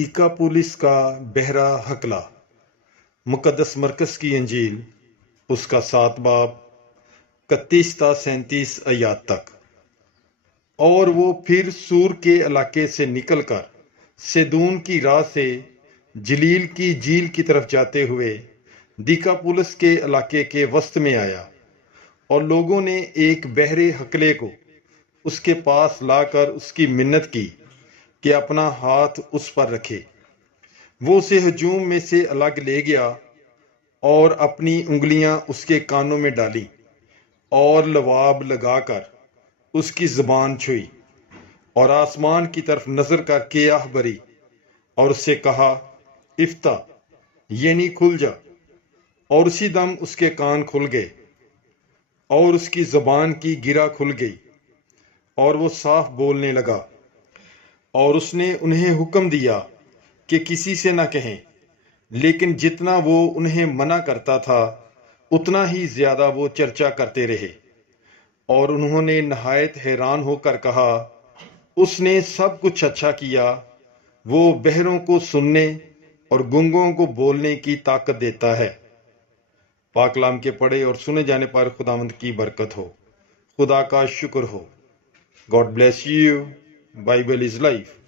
دیکاپولس کا بہرا حقلہ، مقدس مرکز کی انجیل، اس کا 7 باب 31 تا 37 آیات تک۔ اور وہ پھر سور کے علاقے سے نکل کر سیدون کی راہ سے جلیل کی جھیل کی طرف جاتے ہوئے دیکاپولس کے علاقے کے وسط میں آیا، اور لوگوں نے ایک بہرے حقلے کو اس کے پاس لا کر اس کی منت کی کہ اپنا ہاتھ اس پر رکھے۔ وہ اسے ہجوم میں سے الگ لے گیا اور اپنی انگلیاں اس کے کانوں میں ڈالیں اور لواب لگا کر اس کی زبان چھوئی، اور آسمان کی طرف نظر کر کے آہ بھری اور اس سے کہا، افتح، یعنی کھل جا۔ اور اسی دم اس کے کان کھل گئے اور اس کی زبان کی گرہ کھل گئی اور وہ صاف بولنے لگا۔ اور اس نے انہیں حکم دیا کہ کسی سے نہ کہیں، لیکن جتنا وہ انہیں منع کرتا تھا اتنا ہی زیادہ وہ چرچا کرتے رہے۔ اور انہوں نے نہایت حیران ہو کر کہا، اس نے سب کچھ اچھا کیا، وہ بہروں کو سننے اور گنگوں کو بولنے کی طاقت دیتا ہے۔ پاک کلام کے پڑھے اور سنے جانے پر خداوند کی برکت ہو۔ خدا کا شکر ہو۔ God bless you. Bible is life.